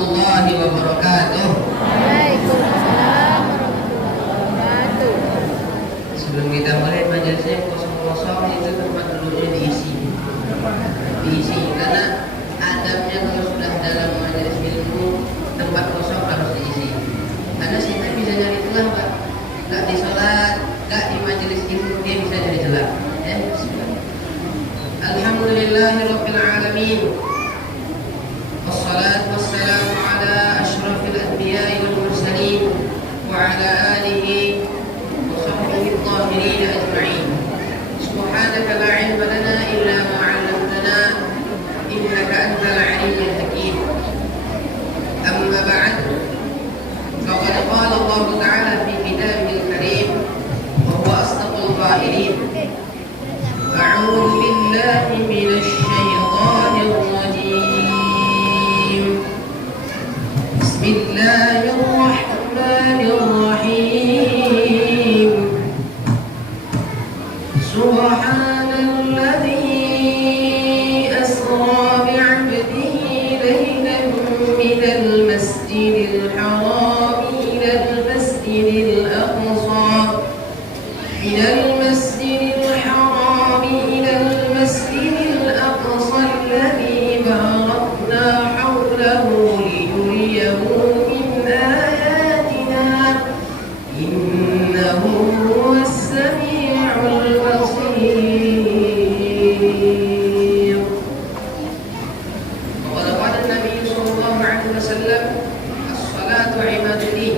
warahmatullahi wabarakatuh. Waalaikumsalam warahmatullahi wabarakatuh. Sebelum kita mulai majelisnya kosong-kosong itu tempat duduknya diisi karena adabnya kalau sudah dalam majelis ilmu tempat kosong harus diisi. Karena kita bisa nyari celah, Pak. Enggak di salat, enggak di majelis ilmu dia bisa nyari celah. Ya, alhamdulillahirabbil alamin. Wassalatu wassalamu ala asyrafil anbiya'i wal mursalin wa ala alihi wa sahbihi adh-dhahirin ajma'in. Subhanaka la 'ilma lana illa ma 'allamtana innaka antal 'alimul hakim. Amma ba'd. Faqad qala Allah ta'ala fi kitabihil karim wa huwa asdaqul qa'ilin. A'udzu billahi minasy syaithanir rajim. Bismillahirrahmanirrahim. Subhanalladzi asra bi'abdihi laylan minal masjidil haram ilal masjidil aqsa minal masjidil haram ilal masjidil aqsa alladzi barakna hawlahu linuriyahu min ayatina innahu huwas sami'ul basir. Wa qala an-nabiy sallallahu alaihi wasallam as-salatu 'imaduddin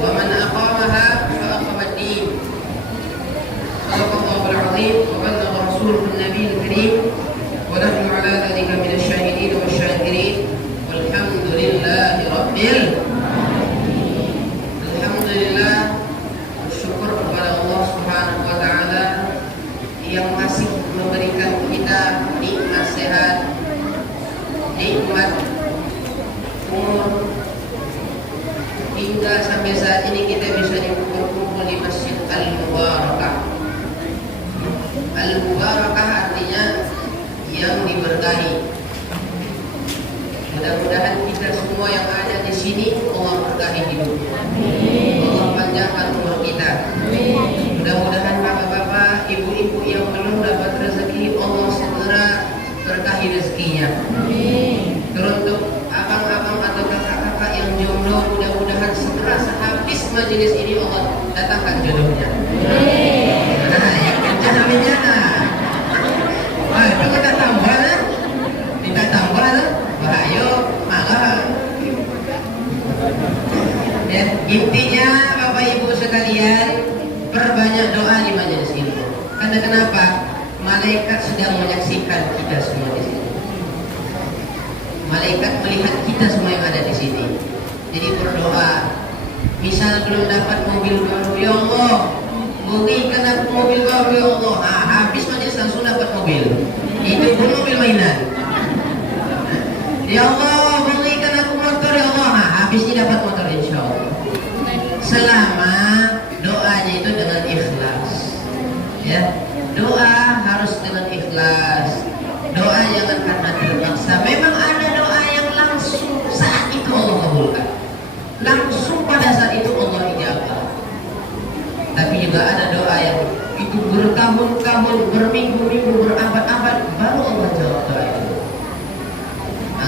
wa man aqamaha fa aqama ad-din. Sadaqallahu al-'azim wa ballagha rasuluhu an-nabiyul karim wa nahnu 'ala dhalika minasy syahidin wasy-syakirin walhamdulillahi rabbil alamin. Alhamdulillah, bersyukur kepada Allah Subhanahu wa taala yang masih memberikan kita nikmat sehat, nikmat umur, hingga sampai saat ini kita bisa berkumpul di Masjid Al-Mubarakah. Al-Mubarakah artinya yang diberkahi. Mudah-mudahan kita semua yang ada di sini Allah berkahi hidup. Allah panjangkan umur kita. Mudah-mudahan bapak-bapak, ibu-ibu yang belum dapat rezeki Allah segera berkahi rezekinya. Teruntuk abang-abang atau kakak-kakak yang jomblo, mudah-mudahan segera sehabis majelis ini Allah datangkan jodohnya. Nah, yang kerja namanya. Wah, itu kita tambah lah. Kita tambah lah. Wah, ayo, malah. Ya, intinya Bapak Ibu sekalian, perbanyak doa di majelis ilmu. Karena kenapa? Malaikat sedang menyaksikan kita semua di sini. Malaikat melihat kita semua yang ada di sini. Jadi berdoa. Misal belum dapat mobil baru, ya Allah, berikan aku mobil baru ya Allah. Habis majelis langsung dapat mobil. Itu pun mobil mainan. Ya Allah, berikan aku motor ya Allah. Habisnya dapat motor insya Allah. Selama doanya itu dengan ikhlas. Ya, doa harus dengan ikhlas. Doa jangan karena terpaksa. Memang ada doa yang langsung saat itu Allah kabulkan. Langsung pada saat itu Allah ijabah. Tapi juga ada doa yang itu bertahun-tahun, berminggu-minggu, berabad-abad baru Allah jawab doa itu.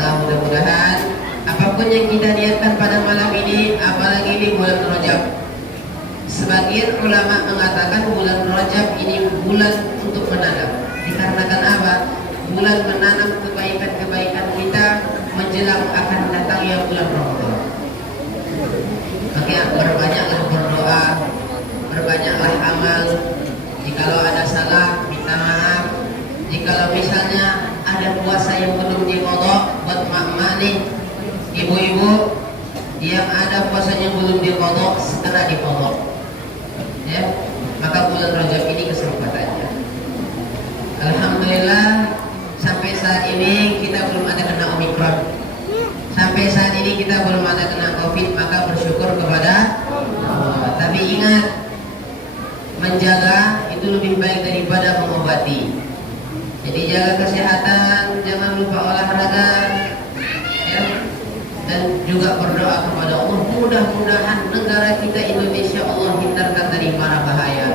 Mudah-mudahan apapun yang kita niatkan pada malam ini, apalagi di bulan Rajab. Sebagian ulama mengatakan bulan Rajab ini bulan untuk menanam. Dikarenakan apa? Bulan menanam kebaikan-kebaikan kita menjelang akan datangnya bulan Ramadan. Maka berbanyaklah berdoa, berbanyaklah amal. Jikalau ada salah, minta maaf. Jikalau misalnya ada puasa yang belum diqadha, buat mak-mak nih, ibu-ibu yang ada puasanya belum diqadha, segera diqadha. Ya, maka bulan Rajab ini kesempatannya. Alhamdulillah, sampai saat ini kita belum ada kena Omikron. Sampai saat ini kita belum ada kena Covid, maka bersyukur kepada Allah. Tapi ingat, menjaga itu lebih baik daripada mengobati. Jadi jaga kesehatan, jangan lupa olahraga. Ya. dan juga berdoa kepada Allah mudah-mudahan negara kita Indonesia Allah hindarkan dari mara bahaya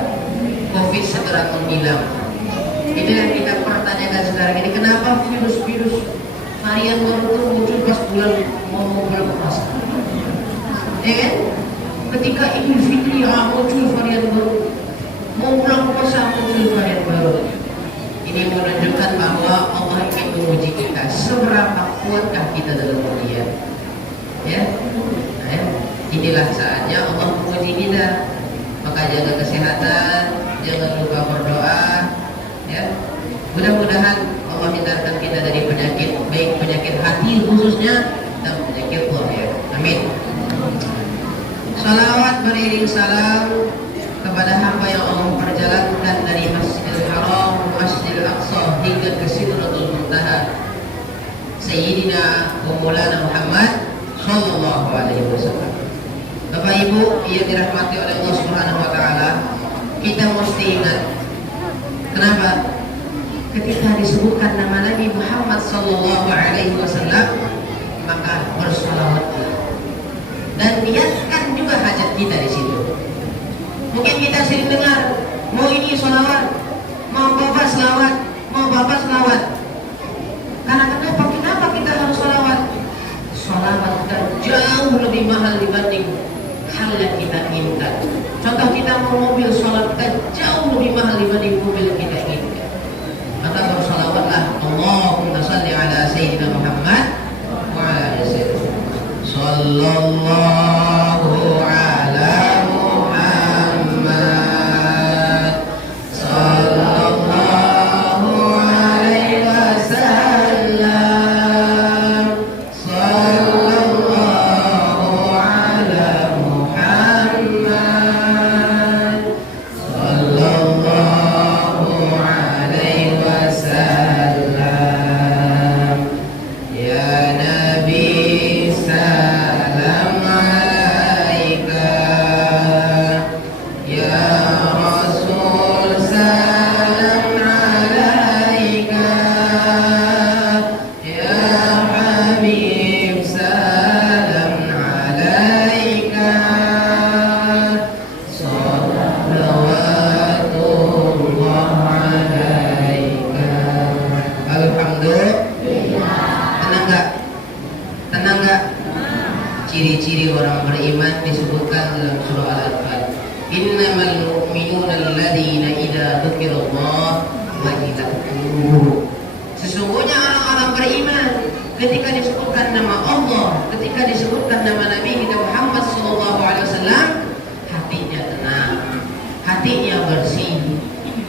COVID segera menghilang. Itu yang kita pertanyakan sekarang ini, kenapa virus-virus varian baru itu muncul pas bulan puasa? Ya kan? Ketika Idul Fitri muncul varian baru, mau bulan puasa muncul varian baru. Ini menunjukkan bahwa Allah ingin menguji kita seberapa kuatkah kita dalam ujian. Ya, inilah saatnya Allah menguji kita. Maka jaga kesehatan, jangan lupa berdoa. Ya, mudah-mudahan Allah hindarkan kita dari penyakit, baik penyakit hati khususnya dan penyakit zahir. Amin. Salawat beriring salam kepada hamba yang Allah perjalankan dari Masjidil Haram, Masjidil Aqsa hingga ke Sidratul Muntaha, Sayyidina wa Maulana Muhammad sallallahu alaihi wasallam. Bapak Ibu yang dirahmati oleh Allah Subhanahu wa taala, kita mesti ingat kenapa ketika disebutkan nama Nabi Muhammad sallallahu alaihi wasallam maka bersalawat dan niatkan juga hajat kita di situ. Mungkin kita sering dengar, mau ini salawat, mau bapak salawat, mau bapak salawat. Karena kenapa kita harus salawat? Salawat jauh lebih mahal dibanding hal yang kita inginkan. Contoh kita mau mobil, salawat jauh lebih mahal dibanding mobil yang kita inginkan. Maka bersalawatlah, Allahumma salli ala Sayyidina Muhammad wa ala ali Sayyidina sallallahu ala Muhammad sallallahu alaihi wasallam sallallahu ala Muhammad sallallahu alaihi wasallam. Ya Nabi salam alaika, ya Rasul salam alaika, ya Habib salam alaika, salawatullah alaika. Alhamdulillah. Tenang gak? Tenang gak? Ciri-ciri orang beriman disebutkan dalam surah Al-Anfal. Innamal mu'minuna alladzina idza dzukirallah wajilat qulubuhum. Sesungguhnya orang-orang beriman ketika disebutkan nama Allah, ketika disebutkan nama Nabi kita Muhammad sallallahu alaihi wasallam, hatinya tenang, hatinya bersih,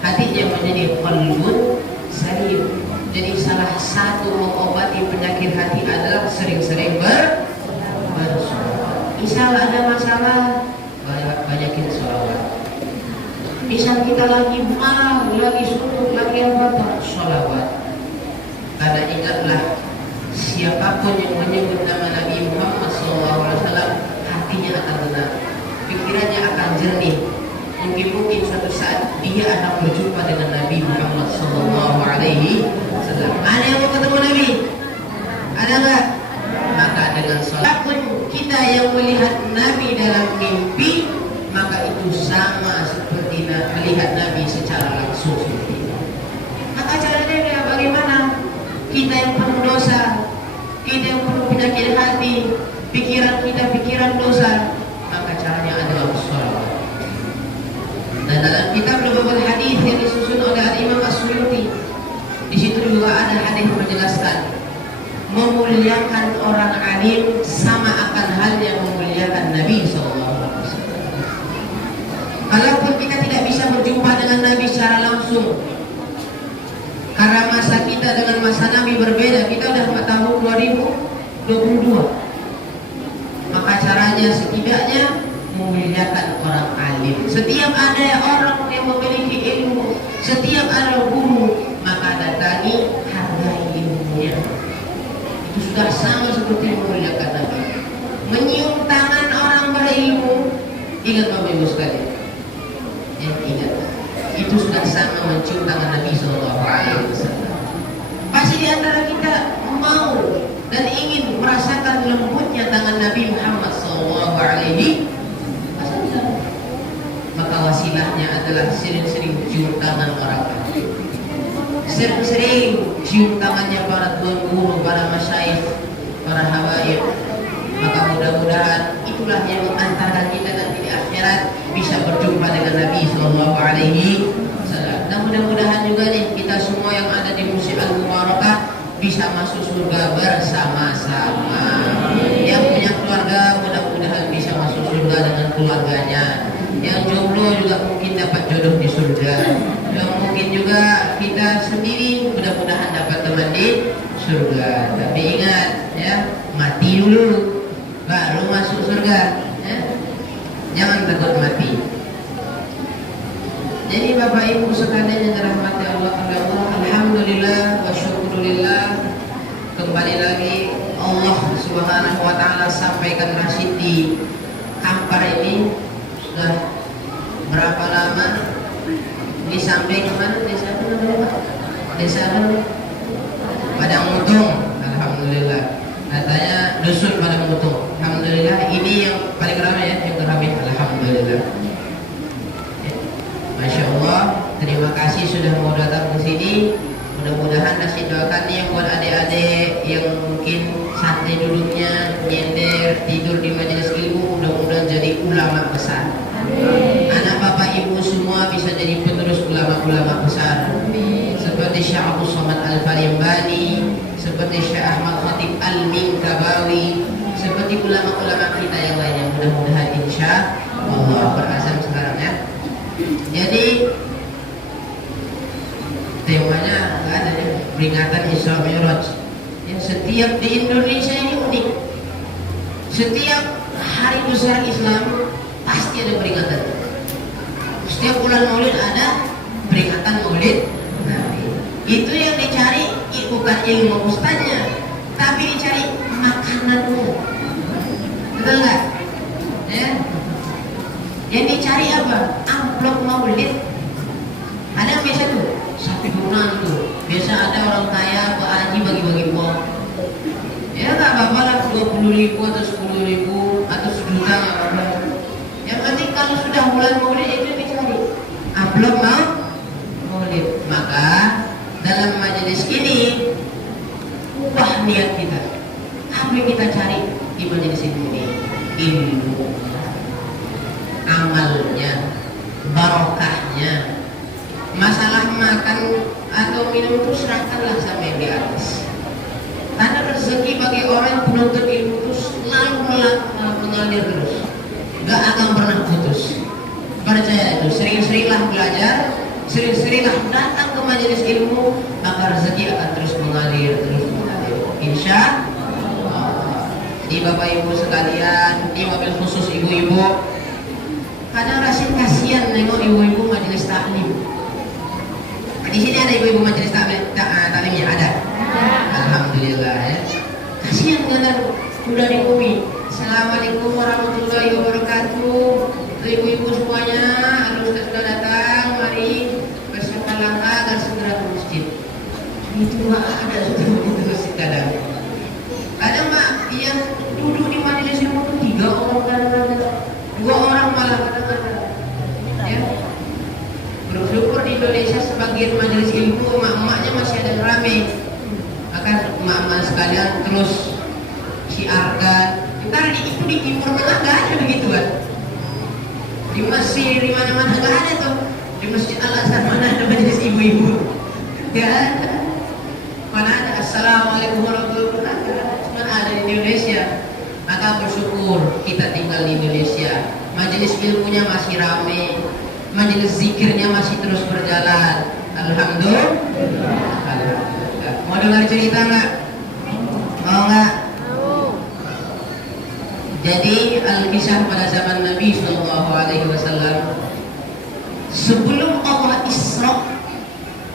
hatinya menjadi qalbun salim. Jadi salah satu mengobati penyakit hati adalah sering-sering bersolawat. Misal ada masalah, banyakin solawat. Misal kita lagi marah, lagi suntuk, lagi apa, solawat. Karena ingatlah, siapapun yang menyebut nama Nabi Muhammad SAW, hatinya akan tenang, pikirannya akan jernih. Mungkin suatu saat dia akan berjumpa dengan Nabi Muhammad SAW. Ada yang mau ketemu Nabi? Ada nggak? Maka dengan sholat pun kita yang melihat Nabi dalam mimpi, maka itu sama seperti melihat Nabi secara langsung. Maka caranya bagaimana? Kita yang penuh dosa, kita yang penuh penyakit hati, pikiran kita pikiran dosa, maka caranya adalah sholat. Dan dalam kitab beberapa hadis yang disusun oleh Imam As-Suyuti, di situ juga ada hadis menjelaskan memuliakan orang alim sama akan halnya memuliakan Nabi SAW. Kalaupun kita tidak bisa berjumpa dengan Nabi secara langsung, karena masa kita dengan masa Nabi berbeda, kita sudah tahun 2022. Maka caranya setidaknya memuliakan orang alim. Setiap ada orang yang memiliki ilmu, setiap ada guru, maka datangi, hargai ilmunya. Itu sudah sama seperti memuliakan Nabi. Menyium tangan orang berilmu, ingat Bapak Ibu sekalian, ingat, itu sudah sama mencium tangan Nabi SAW. Pasti di antara kita mau dan ingin merasakan lembutnya tangan Nabi Muhammad sallallahu alaihi wasallam, maka wasilahnya adalah sering-sering cium tangan orang kafir. Sering-sering cium tangannya para tuan guru, para masyayikh, para habaib. Maka mudah-mudahan itulah yang antara kita nanti di akhirat bisa berjumpa dengan Nabi sallallahu alaihi wasallam. Dan mudah-mudahan juga nih kita semua yang ada di Musim Al-Mubarakah bisa masuk surga bersama-sama. Yang punya keluarga mudah-mudahan bisa masuk surga dengan keluarganya. Yang jomblo juga mungkin dapat jodoh di surga. Yang mungkin juga kita sendiri mudah-mudahan dapat teman di surga. Tapi ingat ya, mati dulu baru masuk surga ya. Jangan takut mati. Jadi Bapak Ibu sekalian yang dirahmati Allah, alhamdulillah wa syukurillah, kembali lagi Allah Subhanahu wa taala sampaikan Rasyid di Kampar ini sudah berapa lama di samping mana desa itu namanya Pak? Desa Padang Mutung. Alhamdulillah. Katanya dusun Padang Mutung. Alhamdulillah, ini yang paling ramai ya, yang ramai. Alhamdulillah. Masya Allah, terima kasih sudah mau datang ke sini. Mudah-mudahan nasi doakan nih yang buat adik-adik yang mungkin santai duduknya, nyender, tidur di majelis ilmu, mudah-mudahan jadi ulama besar. Anak bapak ibu semua bisa jadi penerus ulama-ulama besar. Seperti Syekh Abdul Somad Al-Farimbani, seperti Syekh Ahmad Khatib Al-Minkabawi, seperti ulama-ulama kita yang lainnya. Mudah-mudahan insya Allah. Berazam sekarang ya. Jadi temanya nggak ada nih, peringatan Isra Mi'raj. Ya, setiap di Indonesia ini unik. Setiap hari besar Islam pasti ada peringatan. Setiap bulan Maulid ada peringatan Maulid. Nah, itu yang dicari bukan ilmu ustaznya, tapi dicari makananmu. Betul nggak? Ya. Yang dicari apa? Amplop Maulid. Ada yang biasa tuh, sapi turunan tuh. Biasa ada orang kaya ke haji bagi-bagi uang. Ya nggak apa-apa lah, 20.000 atau 10.000 atau 1 juta nggak apa-apa. Yang penting kalau sudah bulan Maulid itu dicari amplop Maulid. Maka dalam majelis ini ubah niat kita. Apa yang kita cari di majelis ini? Ilmu, amalnya, barokahnya. Masalah makan atau minum itu serahkanlah sama yang di atas. Karena rezeki bagi orang yang penuntut ilmu itu selalu mengalir terus, gak akan pernah putus. Percaya itu, sering-seringlah belajar, sering-seringlah datang ke majelis ilmu, maka rezeki akan terus mengalir, insya Allah. Jadi Bapak Ibu sekalian, di mobil khusus ibu-ibu, kadang Rasyid kasihan nengok ibu-ibu majelis taklim. Di sini ada ibu-ibu majelis taklimnya ada. Alhamdulillah ya. Kasihan dengan udah di bumi. Assalamualaikum warahmatullahi wabarakatuh. Ibu-ibu semuanya, Al-Ustaz sudah datang. Mari bersiapkan langkah agar segera ke masjid. Itu nggak ada sudah terus kadang. Kadang mak yang duduk di majelis ilmu itu 3 orang kadang-kadang, 2 orang malah kadang-kadang. Ya. Bersyukur di Indonesia sebagian majelis ilmu emak-emaknya masih ada yang rame. Maka emak-emak sekalian terus siarkan. Ntar itu di Timur Tengah nggak ada begituan. Di Mesir, di mana-mana nggak ada tuh. Di Masjid Al-Azhar mana ada majelis ibu-ibu? Nggak ada. Mana ada Assalamualaikum warahmatullahi wabarakatuh. Cuma ada di Indonesia. Maka bersyukur kita tinggal di Indonesia. Majelis ilmunya masih rame. Majelis zikirnya masih terus berjalan. Alhamdulillah. Alhamdulillah. Mau dengar cerita nggak? Mau nggak? Jadi Al-Kisah pada zaman Nabi Sallallahu Alaihi Wasallam, sebelum Allah Isra,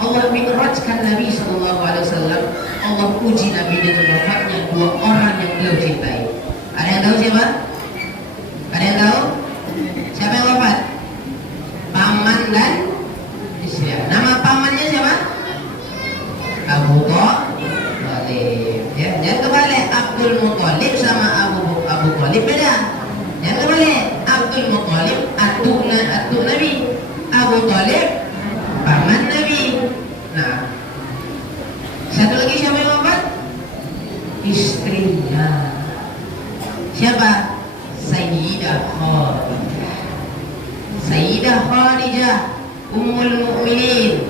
Allah mi'rajkan Nabi Sallallahu Alaihi Wasallam, Allah uji Nabi dengan wafatnya 2 orang yang beliau cintai. Ada yang tahu siapa? Ada yang tahu? Siapa yang wafat? Paman dan istri. Nama pamannya siapa? Abu Thalib. Ya, jangan kebalik. Thalib paman Nabi. Nah, satu lagi siapa yang wafat? Istrinya. Siapa? Sayyidah Khadijah. Sayyidah Khadijah Ummul Mukminin,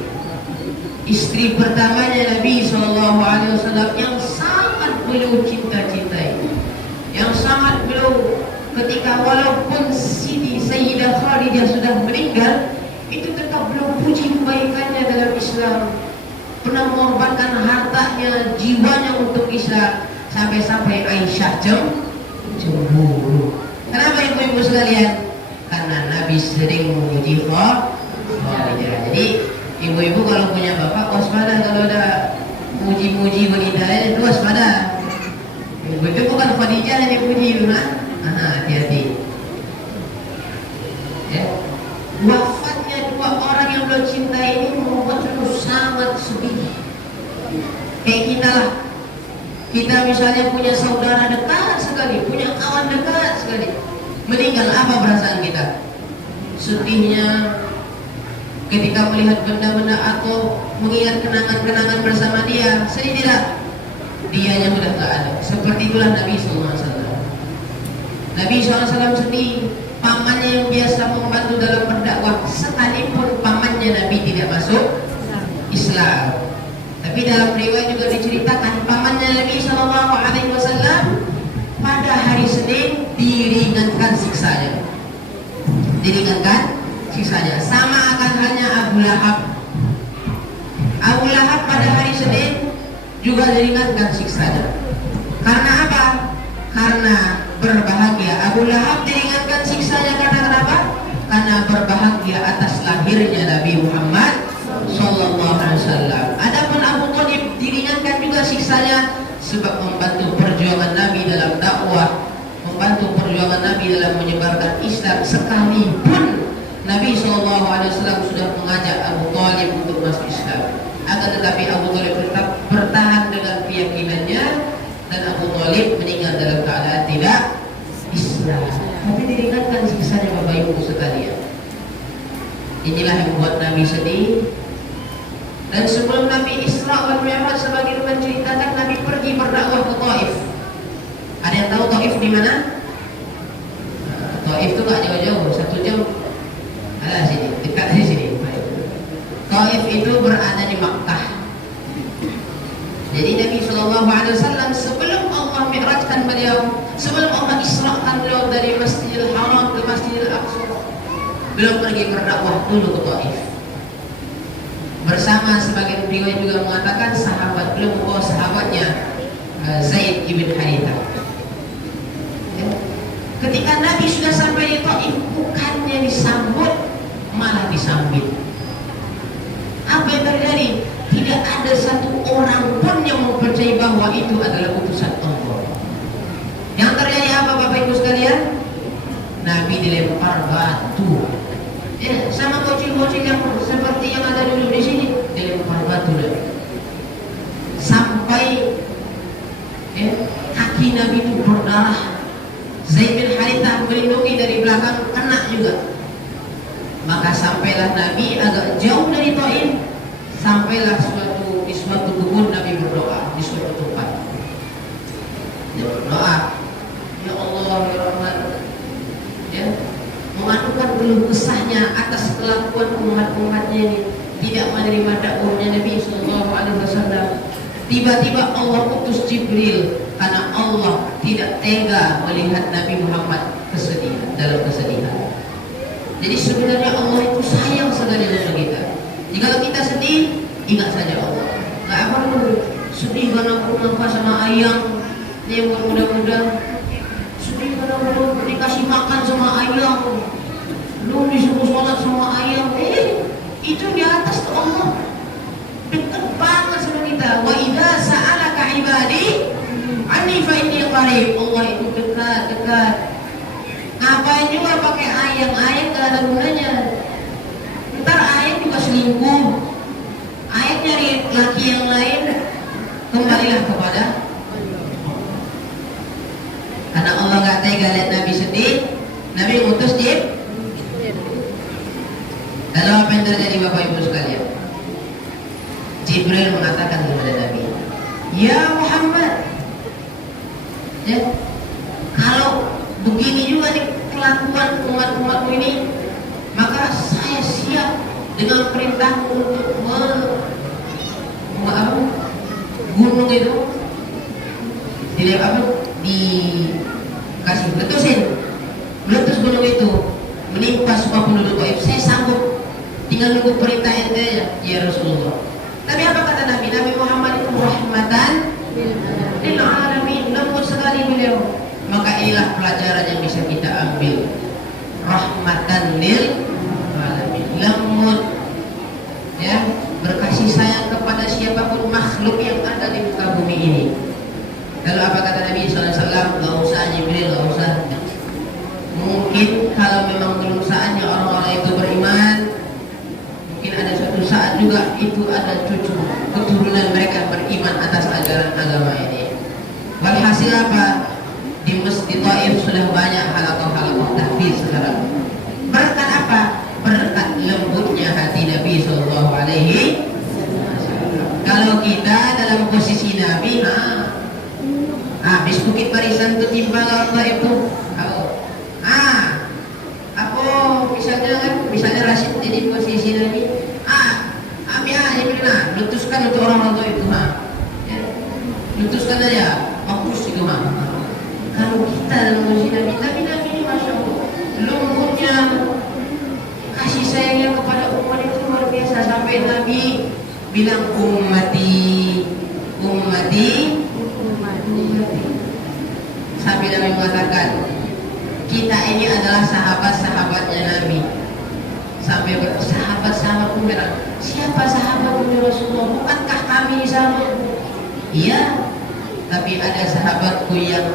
istri pertamanya Nabi SAW yang sangat beliau cinta-cintai, yang sangat beliau ketika walaupun Siti Sayyidah Khadijah sudah meninggal, itu tetap beliau puji kebaikannya dalam Islam, pernah mengorbankan hartanya, jiwanya untuk Islam, sampai-sampai Aisyah cemburu. Kenapa ibu-ibu sekalian? Karena Nabi sering memuji Khadijah. Jadi ibu-ibu kalau punya bapak waspada, kalau ada muji-muji wanita itu waspada. Ibu-ibu bukan Khadijah yang dipuji, hati-hati. Ya. Wafatnya dua orang yang beliau cintai ini membuat beliau sangat sedih. Kayak kita lah. Kita misalnya punya saudara dekat sekali, punya kawan dekat sekali, meninggal, apa perasaan kita? Sedihnya ketika melihat benda-benda atau mengingat kenangan-kenangan bersama dia. Sedih tidak? Dianya sudah tak ada. Seperti itulah Nabi SAW. Nabi SAW sedih. Pamannya yang biasa membantu dalam berdakwah, sekalipun pamannya Nabi tidak masuk Islam. Tapi dalam riwayat juga diceritakan pamannya Nabi SAW pada hari Senin diringankan siksanya. Sama akan hanya Abu Lahab. Abu Lahab pada hari Senin juga diringankan siksanya. Karena apa? Karena berbahagia. Abu Lahab diringankan siksanya karena kenapa? Karena berbahagia atas lahirnya Nabi Muhammad SAW. Adapun Abu Thalib diringankan juga siksanya sebab membantu perjuangan Nabi dalam dakwah, membantu perjuangan Nabi dalam menyebarkan Islam, sekalipun Nabi SAW sudah mengajak Abu Thalib untuk masuk Islam. Akan tetapi Abu Thalib tetap bertahan dengan keyakinannya, dan Abu Thalib meninggal dalam keadaan tidak Islam. Tapi diringankan siksanya Bapak Ibu sekalian. Inilah yang membuat Nabi sedih. Dan sebelum Nabi Isra wal Mi'raj, sebagaimana menceritakan Nabi pergi berdakwah ke Taif. Ada yang tahu Taif di mana? Taif itu nggak jauh-jauh, 1 jam. Ada sini, dekat di sini. Taif itu berada di Makkah. Jadi Nabi SAW sebelum Allah mi'rajkan beliau, sebelum Allah isra'kan beliau dari Masjidil Haram ke Masjidil Aqsa, beliau pergi berdakwah dulu ke Taif. Bersama, sebagian riwayat juga mengatakan sahabat beliau membawa sahabatnya Zaid ibn Harithah. Ya. Ketika Nabi sudah sampai di Taif, bukannya disambut, malah disambit. Apa yang terjadi? Tidak ada satu orang pun yang mempercayai bahwa itu adalah utusan Allah. Yang terjadi apa Bapak Ibu sekalian? Nabi dilempar batu. Ya, sama bocil-bocil yang seperti yang ada dulu di sini, dilempar batu Nabi. Sampai kaki Nabi itu berdarah. Zaid bin Harithah melindungi dari belakang, kena juga. Maka sampailah Nabi agak jauh dari Taif, sampailah di suatu kebun. Nabi berdoa di suatu tempat. Dia berdoa, ya Allah, ya Rahman, ya, mengadukan keluh kesahnya atas kelakuan umat-umatnya ini, tidak menerima dakwahnya Nabi SAW. Tiba-tiba Allah utus Jibril karena Allah tidak tega melihat Nabi Muhammad dalam kesedihan. Jadi sebenarnya Allah itu sayang sekali sama kita. Jika kita sedih, ingat saja Allah. Gak apa lu sedih karena aku sama ayam, yang muda-muda. Sedih karena lu dikasih makan sama ayam, lu disuruh sholat sama ayam. Itu di atas tuh Allah. Dekat banget sama kita. Wa idza sa'alaka ibadi anni fa inni qarib. Allah itu dekat. Ngapain juga pakai ayam gak ada gunanya. Ntar ayam juga selingkuh, ayam nyari laki yang lain. Kembalilah kepada, karena Allah gak tega lihat Nabi sedih, Nabi ngutus Jibril. Lalu apa yang terjadi? Jibril mengatakan kepada Nabi, ya Muhammad, ya, kalau begini juga nih kelakuan umat-umatmu ini, maka saya siap dengan perintahmu untuk gunung itu dikasih meletus gunung itu menimpa semua penduduk Taif. Saya sanggup, tinggal nunggu perintah ente aja ya Rasulullah. Tapi apa kata Nabi? Nabi Muhammad itu rahmatan lil alamin, lembut sekali beliau. Maka inilah pelajaran yang bisa kita ambil, rahmatan lil alamin, lembut, ya, berkasih sayang kepada siapapun makhluk yang ada di muka bumi ini. Lalu apa kata Nabi SAW? Gak usah Jibril, gak usah. Mungkin kalau memang belum saatnya orang-orang itu beriman, mungkin ada suatu saat juga itu ada cucu keturunan mereka beriman atas ajaran agama ini. Walhasil apa? Di Masjid Taif sudah banyak halaqah-halaqah tahfiz sekarang. Berkat apa? Berkat lembutnya hati Nabi Sallallahu Alaihi Wasallam. Kalau kita dalam posisi Nabi, habis Bukit Barisan itu timpa Allah itu, misalnya Rashid jadi posisi Nabi, lutuskan untuk orang tua itu, ya, lutuskan aja, bagus itu, Kalau kita dalam posisi Nabi ini masya Allah, lembutnya, kasih sayangnya kepada umat itu luar biasa, sampai Nabi bilang ummati, sampai Nabi mengatakan kita ini adalah sahabat-sahabatnya Nabi. Sampai sahabat-sahabat umar, siapa sahabat Rasulullah? Bukankah kami sahabat? Iya, tapi ada sahabatku yang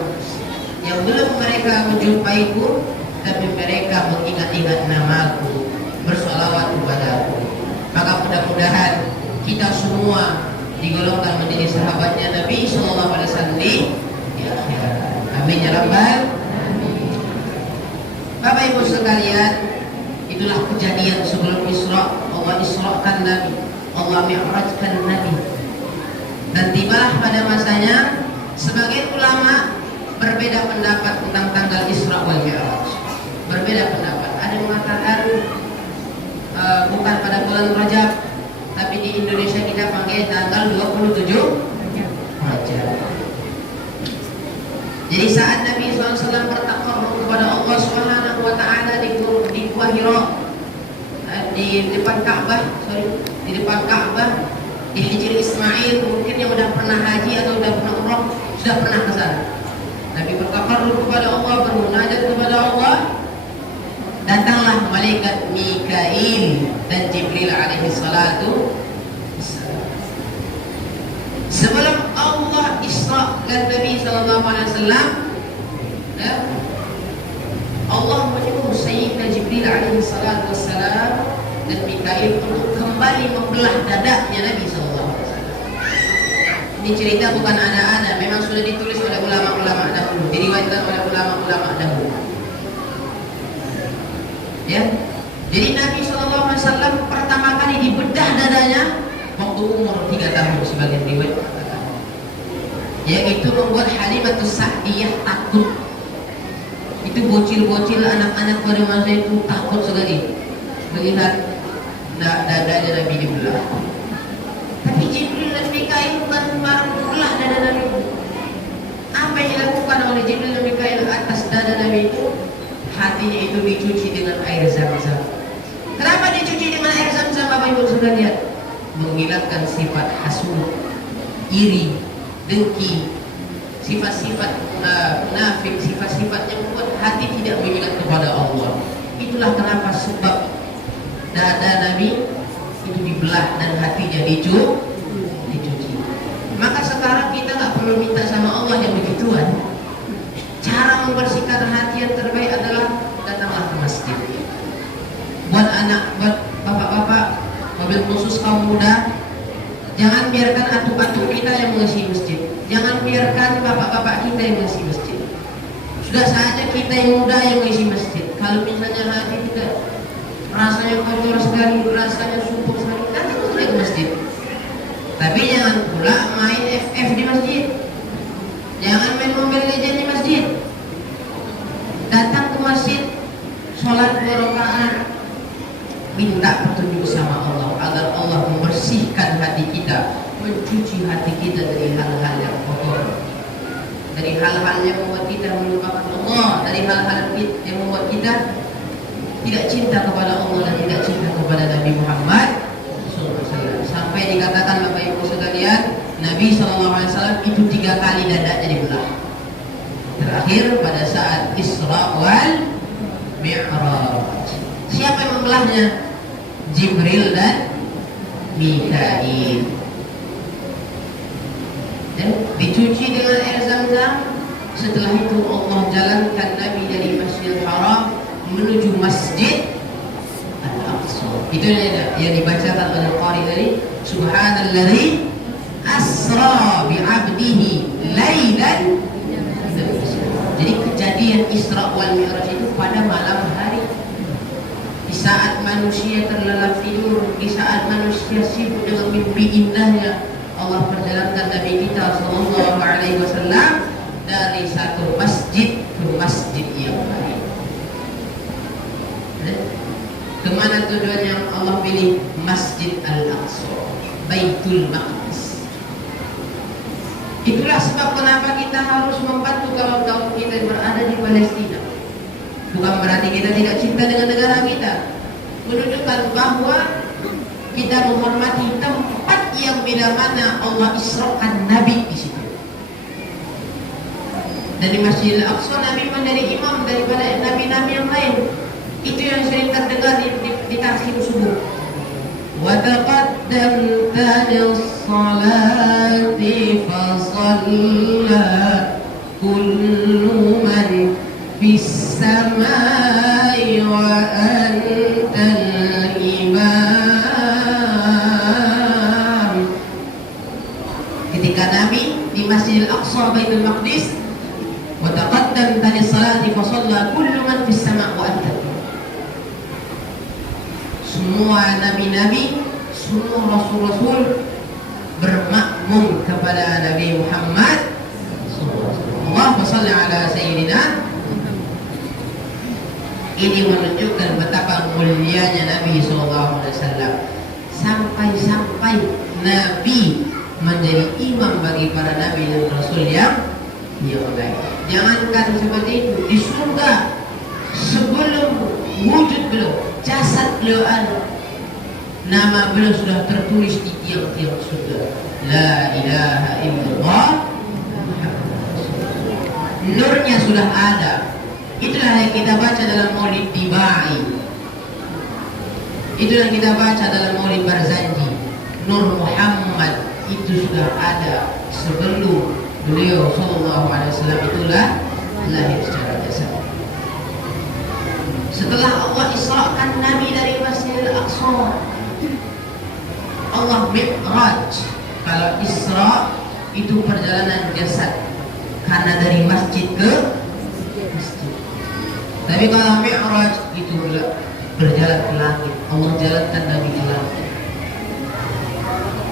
belum mereka menjumpaiku, tapi mereka mengingat-ingat namaku, bersolawat kepadaku. Maka mudah-mudahan kita semua digolongkan menjadi sahabatnya Nabi Sallallahu Alaihi Wasallam. Amin ya Rabbal. Bapak Ibu sekalian, itulah kejadian sebelum Isra. Allah Isra'kan Nabi, Allah Mi'rajkan Nabi. Dan tibalah pada masanya, sebagian ulama berbeda pendapat tentang tanggal Isra wal Mi'raj. Berbeda pendapat. Ada yang mengatakan bukan pada bulan Rajab, tapi di Indonesia kita panggil tanggal 27 Rajab. Jadi saat Nabi SAW bertakarruf kepada Allah Subhanahu wa Ta'ala di Gua Hira, di depan Ka'bah, di Hijri Ismail, mungkin yang sudah pernah haji atau sudah pernah umrah sudah pernah ke sana. Nabi bertakarruf kepada Allah, bermunajat kepada Allah. Datanglah malaikat Mikail dan Jibril alaihi salatu. Sebelum Allah Isra'kan Nabi Sallallahu Alaihi Wasallam, ya, Allah menyuruh Sayyidina Jibril alaihi salatu wassalam dan Mikail untuk kembali membelah dadanya Nabi Sallallahu Alaihi Wasallam. Ini cerita bukan ada-ada, memang sudah ditulis oleh ulama-ulama dahulu, diriwayatkan oleh ulama-ulama dahulu. Ya, jadi Nabi Sallallahu Alaihi Wasallam pertama kali dibedah dadanya waktu umur 3 tahun sebagian riwayat, yaitu membuat Halimatus Sa'diyah takut. Itu bocil-bocil anak-anak pada masa itu takut sekali melihat dadanya Nabi dibelah. Tapi Jibril dan Mikail bukan membelah dada Nabi. Apa yang dilakukan oleh Jibril dan Mikail atas dada Nabi itu? Hatinya itu dicuci dengan air Zam-Zam. Kenapa dicuci dengan air Zam-Zam, Bapak Ibu sekalian? Menghilangkan sifat hasud, iri, dengki, sifat-sifat munafik, sifat-sifat yang membuat hati tidak mengingat kepada Allah. Itulah kenapa sebab dada Nabi itu dibelah dan hatinya dicuci. Maka sekarang kita nggak perlu minta sama Allah yang begituan. Cara membersihkan hati yang terbaik adalah datanglah ke masjid. Buat bapak-bapak, mobil khusus kaum muda, jangan biarkan atuk-atuk kita yang mengisi masjid. Jangan biarkan bapak-bapak kita yang mengisi masjid. Sudah saatnya kita yang muda yang mengisi masjid. Kalau misalnya hati kita rasanya kotor sekali, rasanya sumpuk sekali, datang ke masjid. Tapi jangan pula main FF di masjid. Jangan main Mobile Legends di masjid. Datang ke masjid, sholat 2 rakaat, minta petunjuk sama Allah agar Allah membersihkan hati kita, mencuci hati kita dari hal-hal yang kotor, dari hal-hal yang membuat kita melupakan Allah, dari hal-hal yang membuat kita tidak cinta kepada Allah dan tidak cinta kepada Nabi Muhammad SAW. Sampai dikatakan Bapak Ibu sekalian, Nabi SAW itu 3 kali dadanya dibelah. Terakhir pada saat Isra wal Mi'raj. Siapa yang membelahnya? Jibril dan Mikail. Dan dicuci dengan air Zam-Zam. Setelah itu Allah jalankan Nabi dari Masjidil Haram menuju Masjid Al-Aqsa. Itu yang dibacakan oleh Qari tadi. Subhanalladzi asra bi'abdihi lailan. Jadi kejadian Isra wal Mi'raj itu pada malam hari. Di saat manusia terlelap tidur, di saat manusia sibuk dengan mimpi indahnya, Allah perjalankan Nabi kita sallallahu alaihi wasallam dari satu masjid ke masjid yang lain. Kemana tujuan yang Allah pilih? Masjid Al-Aqsa, Baitul Maqdis. Itulah sebab kenapa kita harus membantu kawan-kawan kita yang berada di Palestina. Bukan berarti kita tidak cinta dengan negara kita. Menunjukkan bahwa kita menghormati tempat yang bila mana Allah isra'kan Nabi di situ. Dari Masjidil Aqsa Nabi menjadi imam daripada nabi-nabi yang lain. Itu yang sering terdengar di taksim subuh. Wa taqaddamta lis-salati fa shalla kullu man fis samai wa antal imam. Ketika Nabi di Masjidil Aqsa Baitul Maqdis, wa taqaddamta lis-salati fa shalla kullu man fis sama' wa antal. Semua nabi-nabi, semua rasul-rasul bermakmum kepada Nabi Muhammad. Allahumma shalli ala sayyidina. Ini menunjukkan betapa mulianya Nabi SAW. Sampai-sampai Nabi menjadi imam bagi para nabi dan rasul yang lain. Jangankan seperti itu, di surga sebelum wujud beliau, jasad beliau ada, nama beliau sudah tertulis di tiang-tiang surga. La ilaha illallah. Nurnya sudah ada. Itulah yang kita baca dalam Maulid Tibai. Itulah yang kita baca dalam Maulid Barzanji. Nur Muhammad itu sudah ada sebelum beliau sallallahu alaihi wasallam itulah lahir secara jasad. Setelah Allah isra'kan Nabi dari Masjidil Aqsa, Allah Mi'raj. Kalau Isra itu perjalanan jasad, karena dari masjid ke masjid. Tapi kalau Mi'raj itu berjalan ke langit. Allah jalankan Nabi ke langit.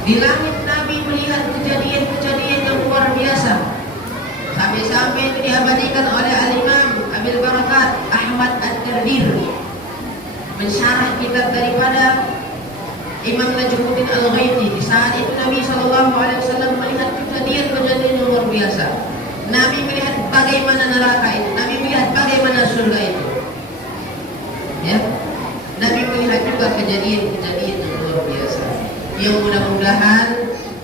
Di langit Nabi melihat kejadian-kejadian yang luar biasa. Sampai-sampai itu diabadikan oleh Al-Imam Abil Barakat Ahmad Ad-Dardir, mensyarah kitab daripada Imam Najmuddin Al-Ghaiti. Di saat itu Nabi SAW melihat kejadian-kejadian yang luar biasa. Nabi melihat bagaimana neraka itu, Nabi melihat bagaimana surga itu. Ya, Nabi melihat juga kejadian-kejadian yang luar biasa, yang mudah-mudahan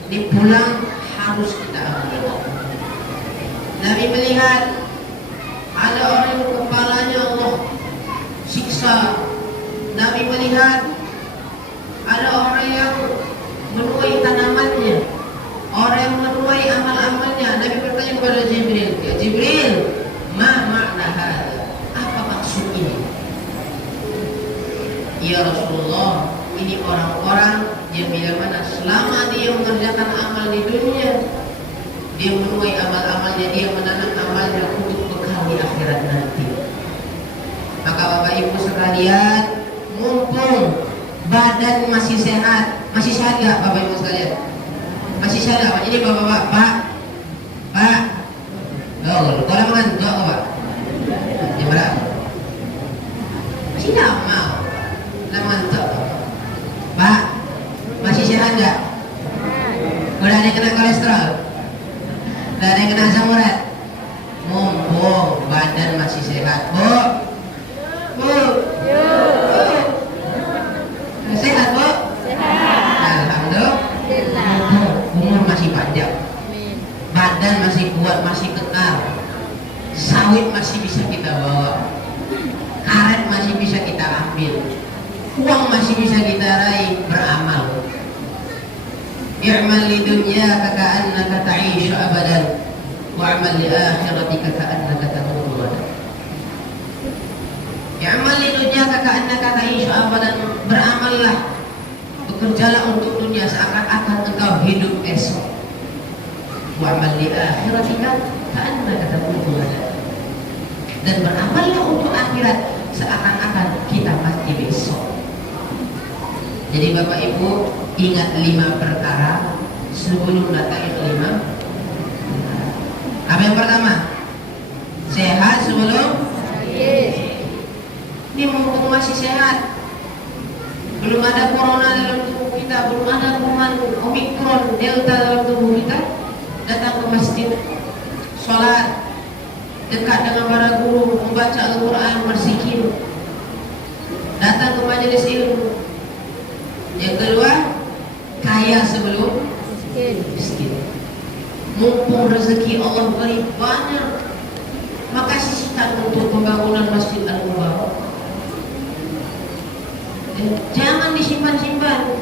di pulang harus kita ambil. Nabi melihat ada orang yang kepalanya Allah siksa. Nabi melihat ada orang yang menuai tanamannya, orang yang menuai amal-amalnya. Nabi bertanya kepada Jibril, ya Jibril, ma makna hada? Apa maksud ini? Ya Rasulullah, ini orang-orang yang bila mana selama dia mengerjakan amal di dunia, dia menuai amal-amalnya, dia menanam amalnya untuk bekal di akhirat nanti. Maka Bapak Ibu sekalian, mumpung badan masih sehat gak Bapak Ibu sekalian? misalnya ini bapak-bapak, Pak, oh, kalau mengantuk apa Pak? Ya berapa? Masih lama, mengantuk. Pak, masih sehat nggak? Udah ada yang kena kolesterol? Udah ada yang kena asam urat? Mumpung badan masih sehat, Bu. Sehat, Bu? Sehat. Alhamdulillah. Umur masih panjang. Amin. Badan masih kuat, masih kekal. Sawit masih bisa kita bawa. Karet masih bisa kita ambil. Uang masih bisa kita raih, beramal. I'mal li dunyaka ka'annaka ta'ishu abadan wa'amal li akhiratika ka'annaka tamutu ghadan. I'mal li dunyaka ka'annaka ta'ishu abadan, beramallah, bekerjalah untuk dunia seakan-akan engkau hidup esok. Wa'amal li akhiratika ka'annaka tamutu ghadan, dan beramallah untuk akhirat seakan-akan kita mati besok. Jadi Bapak Ibu ingat 5 perkara sebelum datang itu 5. Apa yang pertama? Sehat sebelum Sakit. ini mumpung masih sehat. Belum ada corona dalam tubuh kita, belum ada kuman Omikron, Delta dalam tubuh kita. Datang ke masjid, sholat, dekat dengan para guru, membaca Al-Quran, berzikir, datang ke majelis ilmu. Yang kedua, kaya sebelum miskin. Mumpung rezeki Allah beri banyak, maka sisihkan untuk pembangunan Masjid Al-Mubarak. Jangan disimpan-simpan.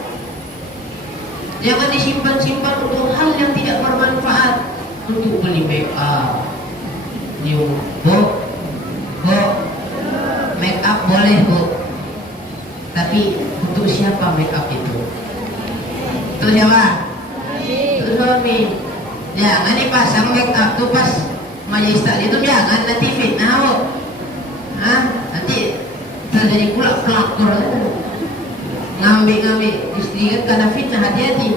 Jangan disimpan-simpan untuk hal yang tidak bermanfaat. Untuk beli make up, new Bu, make up boleh Bu, tapi untuk siapa make up itu? Untuk siapa? Untuk suami. Jangan dipasang make up tuh pas majelis taklim itu, jangan nanti fitnah Bu. Nanti terjadi pula pelakor, ngambil istri kan karena fitnah, hati-hati.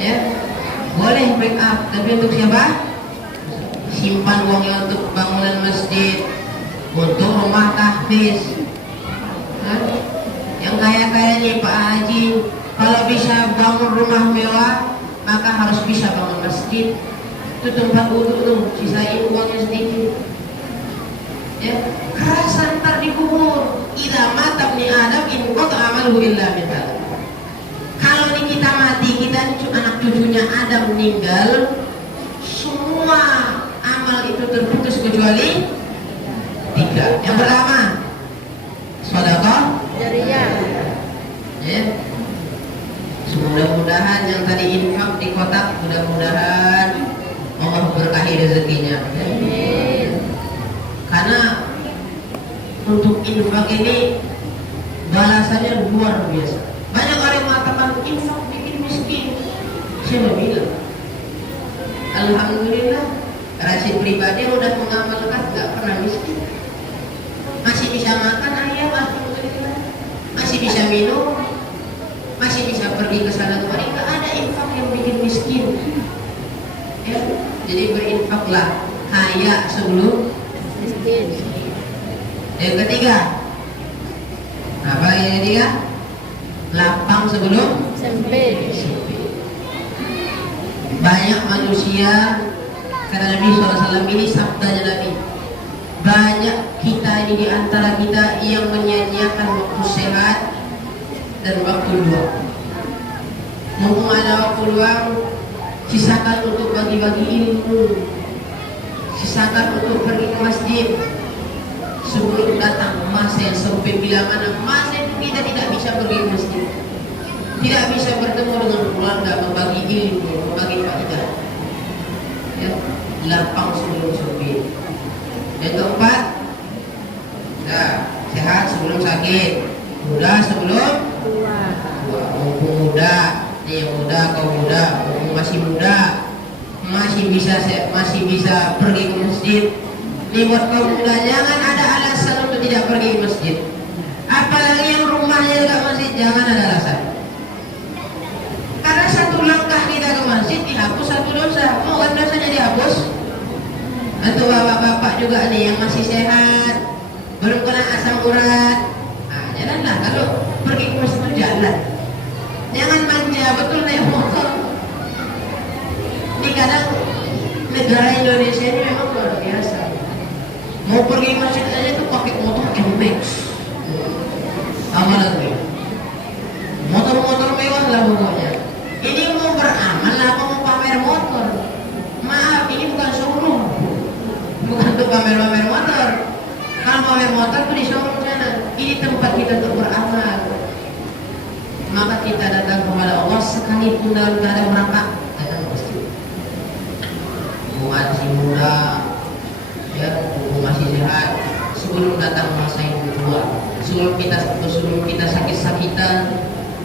Ya, boleh make up, tapi untuk siapa? Simpan uangnya untuk bangunan masjid, untuk rumah tahfiz. Yang kaya-kaya nih Pak Haji, kalau bisa bangun rumah mewah, maka harus bisa bangun masjid. Itu tempat wudhu tuh, sisain uangnya sedikit. Ya, kerasan ntar dikubur. Idza mata ibni Adam in qata amaluhu illa min thalath. Kalau di kita mati, kita anak cucunya Adam meninggal, semua amal itu terputus kecuali 3. Yang pertama, sedekah Jariyah. ya. Mudah-mudahan yang tadi infak di kotak, mudah-mudahan Allah berkahi rezekinya. Amin. Karena untuk infak ini balasannya luar biasa. Banyak orang yang mengatakan infak bikin miskin. Saya bilang, alhamdulillah, Rashid pribadi udah mengamalkan gak pernah miskin. Masih bisa makan ayam, alhamdulillah. Masih bisa minum, masih bisa pergi ke sana kemari. Gak ada infak yang bikin miskin. Ya, jadi berinfaklah kaya sebelum Miskin. yang ketiga. Apa yang ketiga? Lapang sebelum Sempit. banyak manusia, karena Nabi SAW ini sabdanya Nabi, banyak kita ini di antara kita yang menyanyiakan waktu sehat dan waktu luang. Mumpung ada waktu luang, sisakan untuk bagi-bagi ilmu, sisakan untuk pergi ke masjid. Sebelum datang masa yang sempit, bila mana masa itu kita tidak bisa pergi ke masjid, tidak bisa bertemu dengan keluarga, membagi ilmu, membagi faedah. Ya, lapang sebelum sempit. Yang keempat, ya, sehat sebelum sakit, muda sebelum Tua. tua. Mumpung muda, nih muda, kau muda, mumpung masih muda, masih bisa pergi ke masjid. Nih buat kaum muda, jangan ada alasan untuk tidak pergi ke masjid. Apalagi yang rumahnya dekat masjid, jangan ada alasan. Karena satu langkah kita ke masjid juga nih yang masih sehat, belum kena asam urat. Nah, jalanlah. Kalau pergi ke masjid jalan. Jangan manja betul naik motor. Ini kadang negara Indonesia ini memang luar biasa. Mau pergi masjid aja tuh pakai motor MX. Amal lagi. Motor-motor mewah lah pokoknya. Ini mau beramal apa mau pamer motor? Maaf, ini bukan showroom. Bukan untuk pamer-pamer motor. Kalau pamer motor tuh di showroom sana. Ini tempat kita untuk beramal. Maka kita datang kepada Allah sekalipun dalam keadaan merangkak, datang ke masjid. Masih muda, ya, masih sehat. Sebelum datang masa yang tua, sebelum kita sakit-sakitan,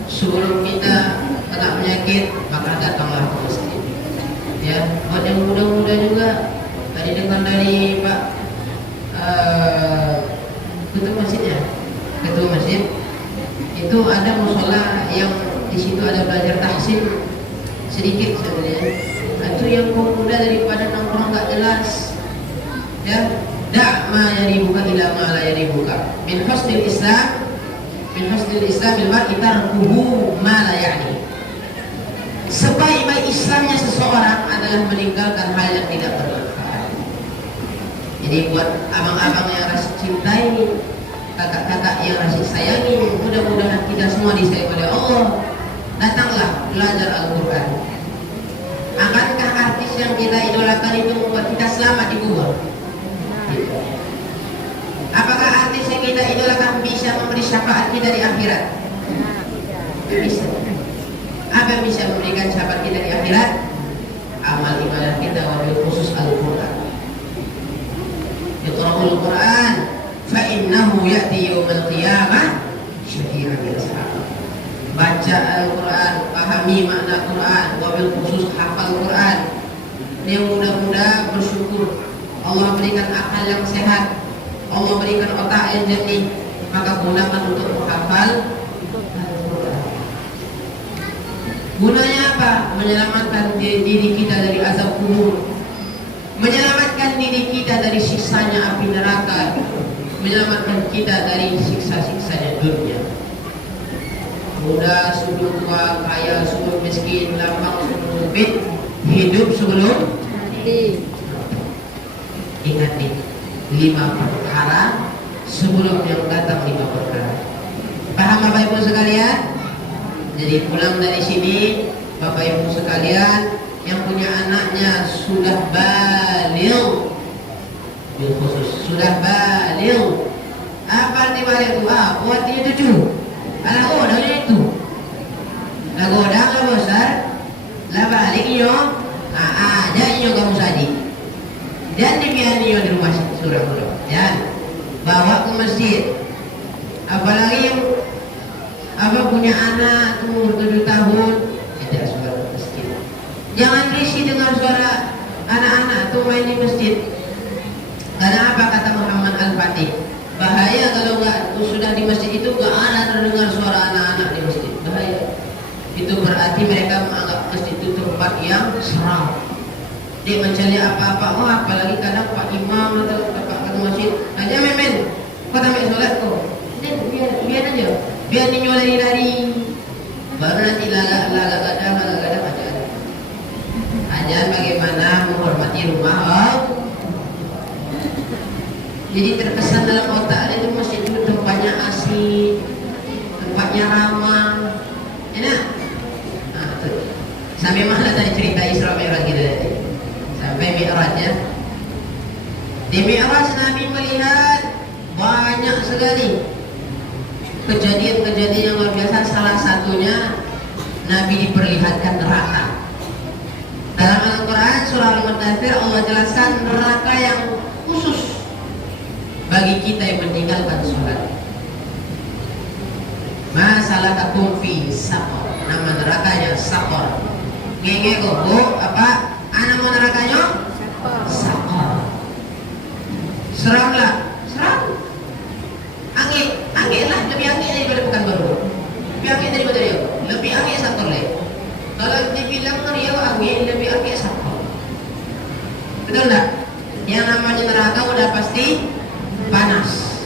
sebelum kita kena penyakit, maka datanglah ke masjid. Ya, buat yang muda-muda juga, tadi dengar dari Pak ketua masjidnya, ketua masjid. Itu ada musola yang di situ ada belajar tahsin sedikit sebenarnya. Itu yang pemuda daripada nongkrong nggak jelas. Ya, dak ma yaribuka ila ma la yaribuka. Min husnil Islam, min husnil Islam bil mar'i tarkuhu ma la ya'ni. Sebaik-baik Islamnya seseorang adalah meninggalkan hal yang tidak bermanfaat. Jadi buat abang-abang yang rasa cintai, kakak-kakak yang rasa sayangi, mudah-mudahan kita semua disayangi oleh Allah. Datanglah belajar Al-Quran. Akankah artis yang kita idolakan itu membuat kita selamat di kubur? Apakah artis yang kita idolakan bisa memberi syafaat kita di akhirat? Bisa. Apa yang bisa memberikan syafaat kita di akhirat? Amal ibadah kita, wabil khusus Al-Quran. Iqra'ul Quran fa'innahu ya'ti yawmal qiyamah syafi'an lil-ashab. Baca Al-Quran, pahami makna Quran, wabil khusus hafal Quran. Yang mudah-mudah bersyukur Allah berikan akal yang sehat, Allah berikan otak yang jernih, maka gunakan untuk menghafal Al-Quran. Gunanya apa? Menyelamatkan diri kita dari azab kubur, menyelamatkan diri kita dari siksanya api neraka, menyelamatkan kita dari siksa-siksanya dunia. Muda sebelum tua, kaya sebelum miskin, lapang sebelum sempit, hidup sebelum mati. Ingat nih, 5 perkara sebelum yang datang 5 perkara. Paham Bapak Ibu sekalian? Jadi pulang dari sini, Bapak Ibu sekalian yang punya anaknya sudah baligh, bil khusus sudah baligh. Apa arti baligh itu? Artinya 7. Anak godangnya itu. Lah godang lah besar, lah balik nyo, ada nyo kamu sadi. Dan demikian nyo di rumah surah ya, bawa ke masjid. Apalagi yang punya anak umur 7 tahun, tidak suara ke masjid. Jangan risih dengan suara anak-anak tuh main di masjid. Karena apa kata Muhammad Al-Fatih? Bahaya kalau sudah di masjid itu gak ada terdengar suara anak-anak di masjid. Bahaya. Itu berarti mereka menganggap masjid itu tempat yang seram. Dia mencari apa-apa. Oh, apalagi kadang Pak Imam atau Pak Ketua Masjid aja men, kau tak sholat kok. Biar aja. Biar ninyo lari-lari. Baru nanti lagak kadang aja. Ajar bagaimana menghormati rumah Allah. Jadi terkesan dalam otak itu masjid itu tempatnya asik, tempatnya ramah, enak. Nah, sampai mana tadi cerita Isra Mi'raj kita tadi? Sampai Mi'raj ya. Di Mi'raj Nabi melihat banyak sekali kejadian-kejadian yang luar biasa. Salah satunya Nabi diperlihatkan neraka. Dalam Al-Quran surah Al-Mudaththir Allah jelaskan neraka yang khusus bagi kita yang meninggalkan sholat. Masalakakum fi saqar. Nama nerakanya Saqar. Ngenge kok, Bu, apa? Nama nerakanya Saqar. Seram lah, seram. Angin lah, lebih angin daripada Pekanbaru. Lebih angin daripada dia. Lebih angin Saqar lah. Kalau dibilang Riau angin, lebih angin Saqar. Betul tak? Yang namanya neraka udah pasti panas.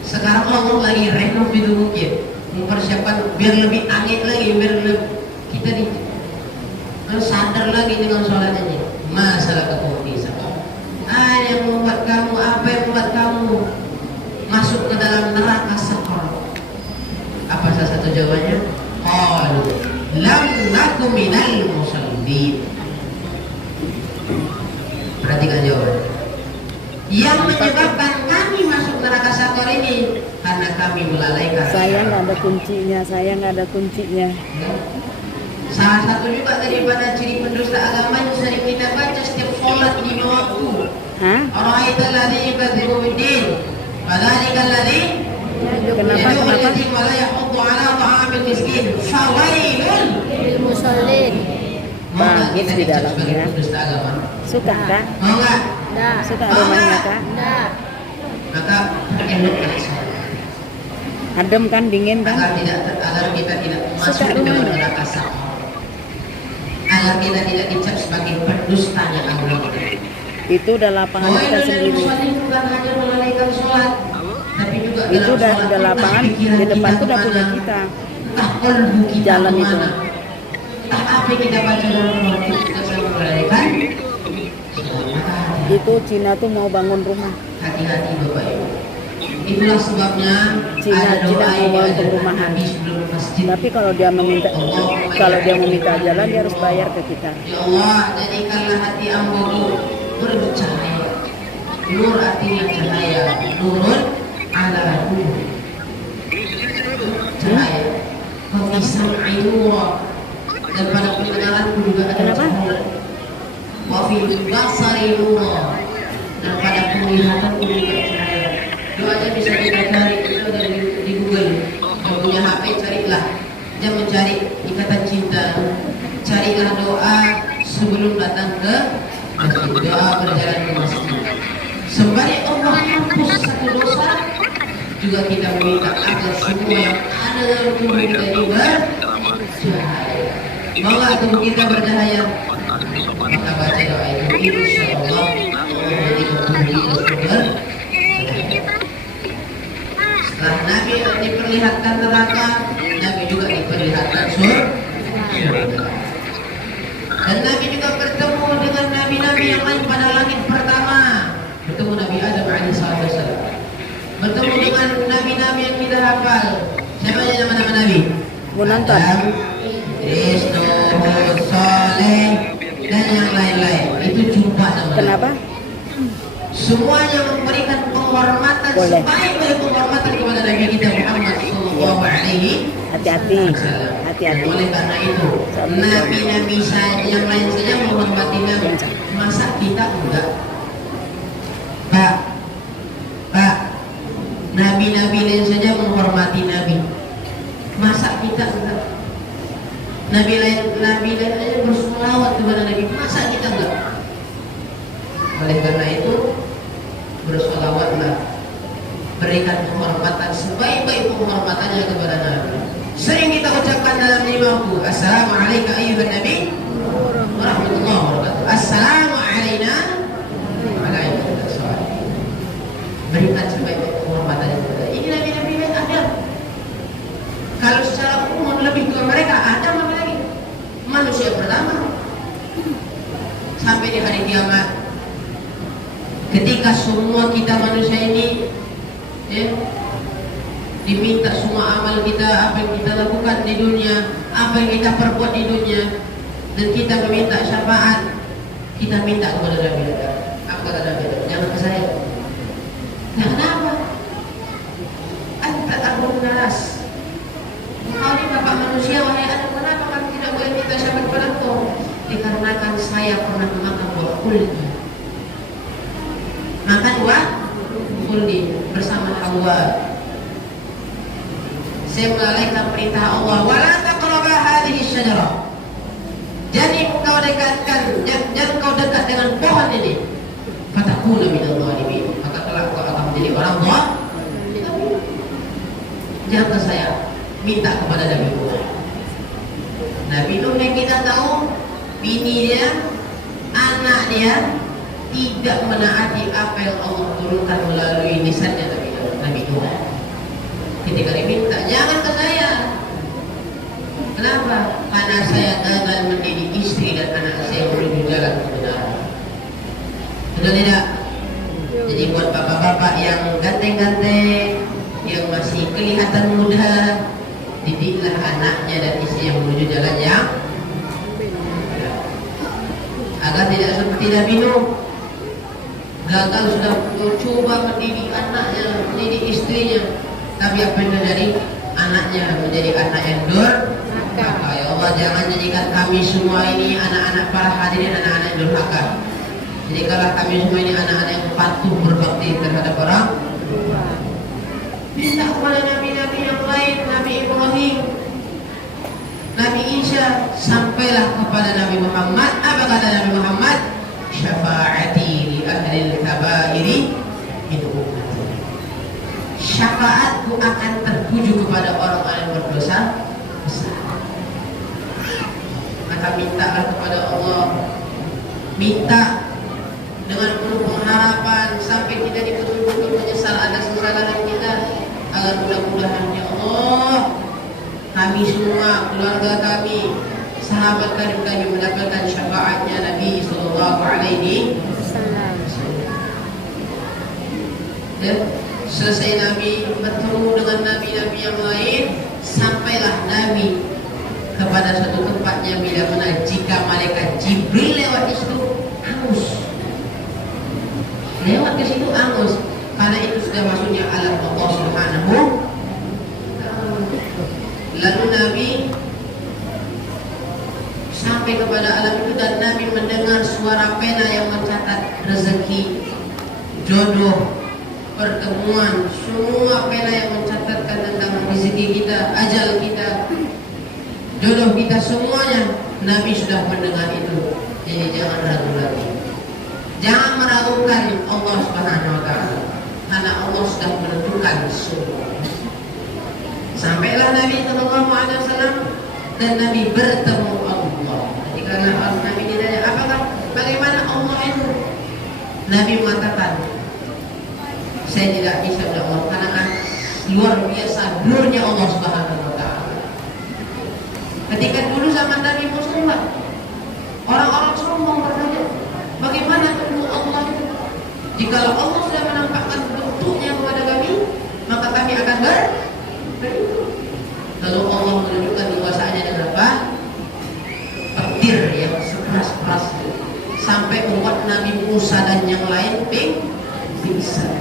Sekarang Allah lagi renov itu mungkin mempersiapkan biar lebih anget lagi, biar kita sadar lagi dengan sholatnya. Masalah kepolisian. Yang membuat kamu, apa yang membuat kamu masuk ke dalam neraka sakor? Apa salah satu jawabannya? Qalu lam naku minal musallin. Perhatikan jawaban. Yang menyebabkan kami masuk neraka sakor ini karena kami melalaikan. Saya nggak ada kuncinya, saya nggak ada kuncinya. Salah satu juga daripada ciri pendusta agama yang sering kita baca setiap sholat di waktu. Ara'aita alladhi yukadzibu bid-din, fadhalika alladhi yad'u al-yatim wa la yahuddu 'ala ta'amil miskin, fawailun lil musallin. Maka Bagus kita di dicap dalamnya. sebagai pendusta agama. Suka kak? Mau nggak? Dah. Suka rumahnya kak? Dah. Maka elokkan sholat. Adem kan, dingin kan? Agar kita tidak masuk Suka ke dalam rumahnya. neraka sakor. Agar kita tidak dicap sebagai pendustanya agama. Itu udah lapangan kita sendiri. Bukan hanya melalaikan sholat, tapi juga Itu dalam sholat udah lapangan di depan tuh dapur kita. Entah kolbu kita Jalan itu. kemana. Entah apa yang kita baca dalam sholat itu kita selalu melalaikan. Maka Itu Cina tuh mau bangun rumah. hati-hati Bapak Ibu. Itulah sebabnya Cina ada doa mau yang bangun diajarkan perumahan. Nabi sebelum masjid. Tapi kalau dia meminta jalan dia harus bayar ke kita. Ya Allah, jadikanlah hati ambamu bercahaya. Nur artinya cahaya. Nurun ala nur. Cahaya. Wafisan ainura. Dan pada pendengaranku juga ada Kenapa? cahaya. Wafil basari nura. Dan pada penglihatanku juga cahaya. Doanya bisa kita cari itu di Google. Yang punya HP carilah. Jangan mencari ikatan cinta. Carilah doa sebelum datang ke masjid. Doa berjalan ke masjid. Sembari Allah hapus satu dosa, juga kita meminta agar semua yang ada dalam tubuh kita ini bercahaya. Maulah tubuh kita bercahaya, maka baca doa itu. Insya Allah menjadikan tubuh kita bercahaya. Setelah Nabi diperlihatkan neraka, Nabi juga diperlihatkan surga. Dan Nabi juga bertemu dengan nabi-nabi yang lain pada langit pertama. Bertemu Nabi Adam alaihissalam. Bertemu dengan nabi-nabi yang kita hafal. Siapa aja nama-nama Nabi? Mau nonton? Adam, Idris, Nuh, Saleh, dan yang lain-lain. Itu jumpa nama. Kenapa? Semuanya memberikan penghormatan Boleh. sebaik-baik penghormatan kepada Nabi kita Muhammad Sallallahu Alaihi Hati-hati, Wasallam. hati-hati. Oleh karena itu, nabi-nabi saja yang lain saja menghormati Nabi. Masa kita enggak? Pak, nabi-nabi lain saja menghormati Nabi. Masa kita enggak? Nabi lain aja berselawat kepada Nabi. Masa kita enggak? Oleh karena itu, bersolawatlah, berikan penghormatan sebaik-baik penghormatannya kepada Nabi. Sering kita ucapkan dalam limaku, Assalamualaikum ayyuhan Nabi warahmatullahi wabarakatuh. Assalamu alaina wa ala ibadillah sholihin. Berikan sebaik-baik penghormatannya kepada ini nabi-nabi yang ada. Kalau secara umum lebih ke mereka ada lagi manusia pertama sampai di hari kiamat. Ketika semua kita manusia ini diminta semua amal kita, apa yang kita lakukan di dunia, apa yang kita perbuat di dunia, dan kita meminta syafaat, kita minta kepada Nabi Adam. Apa kata Nabi Adam? Jangan ke saya. Nah, kenapa? Anta abun nas. Kau ini bapak manusia, wahai Adam, kenapa kamu tidak boleh minta syafaat kepada engkau? Dikarenakan saya pernah memakan buah kuldi. Makan buah kuldi bersama Hawa. Saya melalaikan perintah Allah. Wala taqraba hadhihi syajarah. Jadi kau dekatkan, jangan kau dekat dengan pohon ini. Fatakuna minal zalimin. Maka kelak kau akan menjadi orang zalim. Jangan ke saya, minta kepada Nabi Nuh. Nabi Nuh yang kita tahu, bini dia, anak dia, tidak menaati apa yang Allah turunkan melalui lisannya Nabi Nuh. Ketika diminta, jangan ke saya. Kenapa? Karena saya gagal mendidik istri dan anak saya menuju jalan kebenaran. Sudah tidak? Jadi buat bapak-bapak yang ganteng-ganteng, yang masih kelihatan muda, didiklah anaknya dan istri yang menuju jalan yang agar tidak seperti Nabi Nuh. Gagal sudah coba mendidik anaknya, mendidik istrinya, tapi apa yang terjadi? Anaknya menjadi anak yang durhaka. Ya Allah, jangan jadikan kami semua ini anak-anak para hadirin, anak-anak yang durhaka. Jadikanlah kami semua ini anak-anak yang patuh berbakti terhadap orang tua. Minta kepada nabi-nabi yang lain, Nabi Ibrahim, Nabi Isa, sampailah kepada Nabi Muhammad. Apa kata Nabi Muhammad? Syafaati li ahli al-kabairi min ummati. Syafaatku akan tertuju kepada orang-orang yang berdosa besar. Maka mintalah kepada Allah, minta dengan penuh pengharapan sampai kita di betul-betul menyesal atas kesalahan kita, agar mudah-mudahan ya Allah kami semua, keluarga kami, sahabat kami mendapatkan syafaatnya Nabi Sallallahu Alaihi Wasallam. Dan selesai Nabi bertemu dengan Nabi-Nabi yang lain, sampailah Nabi kepada satu tempatnya bila mana jika malaikat Jibril lewat di situ hangus, lewat ke situ hangus, karena itu sudah masuknya alam Allah Subhanahu. Lalu Nabi sampai kepada alam itu dan Nabi mendengar suara pena yang mencatat rezeki, jodoh, pertemuan, semua pena yang mencatatkan tentang rezeki kita, ajal kita, jodoh kita, semuanya Nabi sudah mendengar itu. Jadi jangan ragu lagi, jangan meragukan Allah Subhanahu wa taala, karena Allah sudah menentukan semua. Sampailah Nabi Sallallahu Alaihi Wasallam dan Nabi bertemu Allah. Ketika Nabi ditanya, apakah bagaimana Allah itu? Nabi mengatakan, saya tidak bisa ya Allah, karena kan luar biasa nurnya Allah Subhanahu Wa Taala. Ketika dulu zaman Nabi Musa, orang-orang sombong bertanya, bagaimana bentuk Allah itu? Jikalau Allah sudah menampakkan bentuknya kepada kami, maka kami akan beriman. Lalu Allah menunjukkan kuasanya dengan apa? Petir yang sekeras-keras sampai umat Nabi Musa dan yang lain pingsan.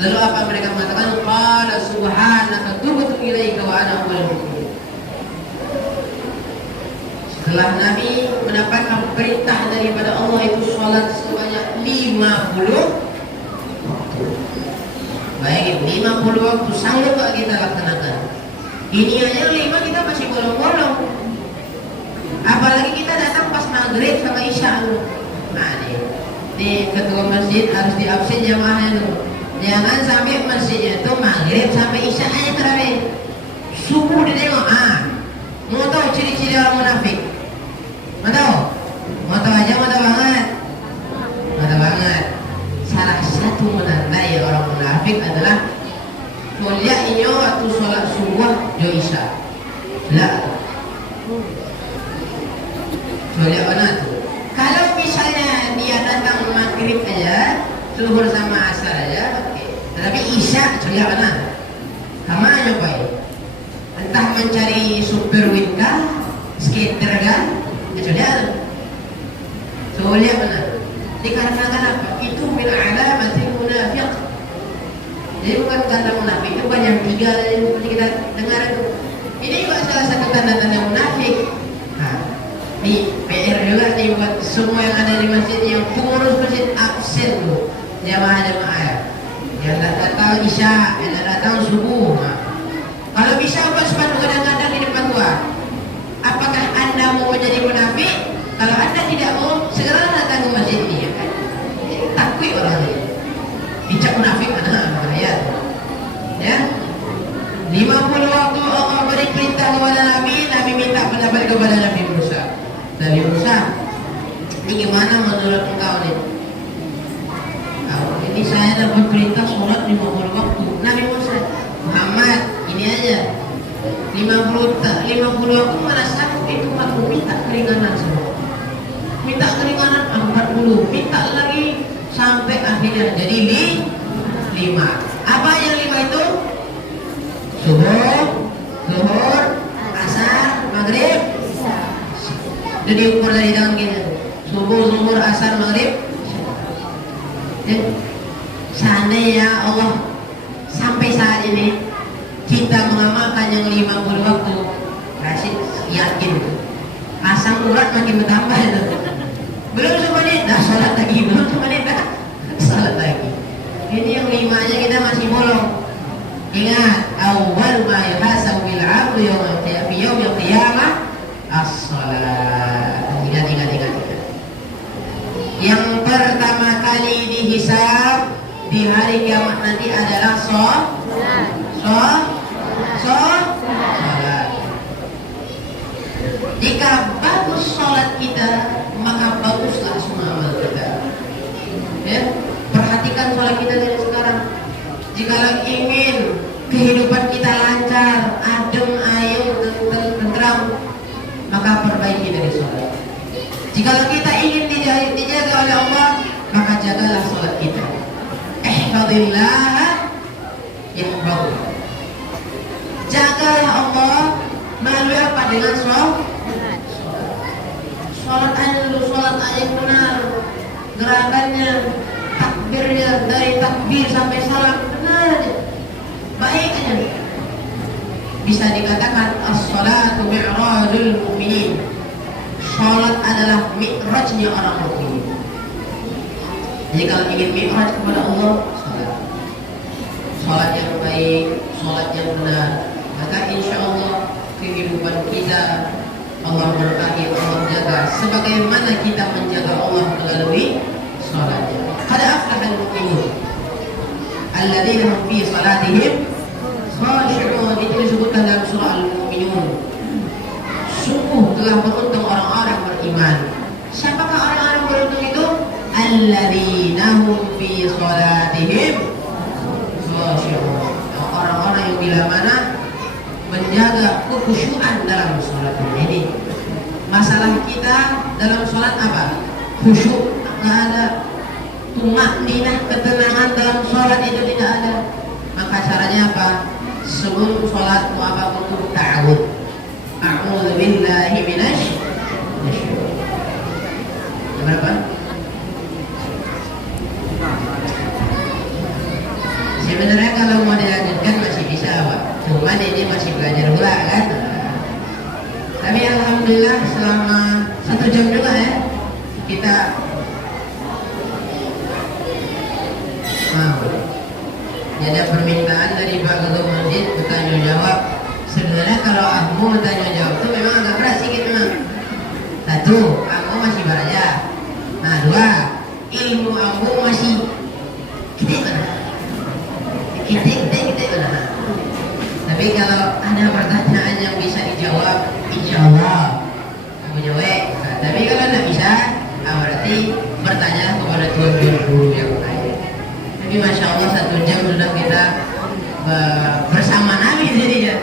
Lalu apa mereka mengatakan? Qala subhanaka tubtu ilaika wa ana awwalul mu'minin. Setelah Nabi mendapatkan perintah daripada Allah itu sholat sebanyak 50. Baik, 50 waktu sanggup gak kita laksanakan? Ini aja 5 kita masih bolong-bolong. Apalagi kita datang pas maghrib sama isya. Nah di ketua masjid harus diabsen jamaahnya tuh. Jangan sampai masjidnya itu maghrib sampai isya aja terawih. Subuh ditengok. Mau tahu ciri-ciri orang munafik? Mau tahu? Mau tahu aja, mau tahu banget. Mau tahu banget. Salah satu menandai orang munafik adalah mulia iyo waktu sholat subuh jo isya. Lah, mulia mana tuh? Kalau misalnya dia datang maghrib aja, zuhur sama asar aja, oke. Tetapi isya mulia mana? Kama nyobain. Entah mencari supir wika, skater kan? Mulia mana? Dikarenakan apa? Itu min alamatil munafiq. Jadi bukan tanda munafik, itu bukan yang 3 yang seperti kita dengar itu. Ini juga salah satu tanda-tanda munafik. Nah, ini PR juga nih buat semua yang ada di masjid, yang pengurus masjid absen tuh, jamaah-jamaah yang datang isya, yang datang subuh. Nah, kalau bisa buat sepatu kadang-kadang di depan gua. Apakah anda mau menjadi munafik? Kalau anda tidak mau, segera datang ke masjid ini, ya kan? Takut orang ini. Bicak munafik anak ayat. Ya. 50 waktu Allah beri perintah kepada Nabi, Nabi minta pendapat kepada Nabi Musa. Nabi Musa, ini gimana menurut engkau nih? keringanan semua. Minta keringanan 40, minta lagi sampai akhirnya jadi 5. Apa yang 5 itu? Subuh, zuhur, asar, maghrib. Jadi ukur dari tangan kita. Subuh, zuhur, asar, maghrib. Seandainya Allah sampai saat ini kita mengamalkan yang 50 waktu, Rasid yakin asam urat makin bertambah itu. Belum semenit dah sholat lagi, belum semenit dah sholat lagi. Ini yang 5 aja kita masih bolong. Ingat, awal ma yuhasabu bil 'abdu fi yaumil qiyamah as-shalat. Ingat. Yang pertama kali dihisab di hari kiamat nanti adalah sholat. Jika bagus sholat kita, maka baguslah semua amal kita. Ya, perhatikan sholat kita dari sekarang. Jika ingin kehidupan kita lancar, adem, ayem, tentram, maka perbaiki dari sholat. Jika kita ingin dijaga oleh Allah, maka jagalah sholat kita. Ihfadillah yahfaduk. Jagalah Allah melalui apa? Dengan sholat. Sholat aja yang benar, gerakannya, takbirnya, dari takbir sampai salam benar aja, baik aja. Bisa dikatakan as-salatu mi'rajul mu'minin. Sholat adalah mi'rajnya orang mukmin. Jadi kalau ingin mi'raj kepada Allah, sholat yang baik, sholat yang benar, maka insya Allah kehidupan kita Allah berkahi, Allah jaga sebagaimana kita menjaga Allah melalui sholatnya. Qad aflahal mu'minun alladzina hum fi salatihim khashi'un. Itu disebutkan dalam surah Al-Mu'minun. Sungguh telah beruntung orang-orang beriman. Siapakah orang-orang beruntung itu? Alladzina hum fi salatihim khashi'un. Orang-orang yang bila mana menjaga kekhusyuan dalam sholatnya. Ini masalah kita dalam sholat apa? Khusyuk nggak ada, tumakninah, ketenangan dalam sholat itu tidak ada. Maka caranya apa? Sebelum sholat apa? Untuk ta'awud. A'udzu billahi minasy syaitonir. Berapa? Sebenarnya kalau mau dilanjutkan masih bisa, Pak. Cuman ini masih belajar pula kan. Tapi alhamdulillah selama 1 jam juga ya kita ada permintaan dari Pak Ketua Masjid bertanya jawab. Sebenarnya kalau aku bertanya jawab itu memang agak berat sedikit memang. 1, aku masih belajar. Nah 2, ilmu aku masih kita mana? Tapi kalau ada pertanyaan yang bisa dijawab, insya Allah aku jawab. Nah, tapi kalau tidak bisa, berarti bertanya kepada tuan-tuan guru yang lain. Tapi masya Allah 1 jam sudah kita bersama Nabi jadinya.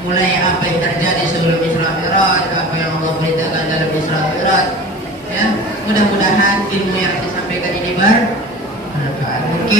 Mulai apa yang terjadi sebelum Isra Mi'raj, apa yang Allah beritakan dalam Isra Mi'raj. Ya, mudah-mudahan ilmu yang disampaikan ini bermanfaat. Mungkin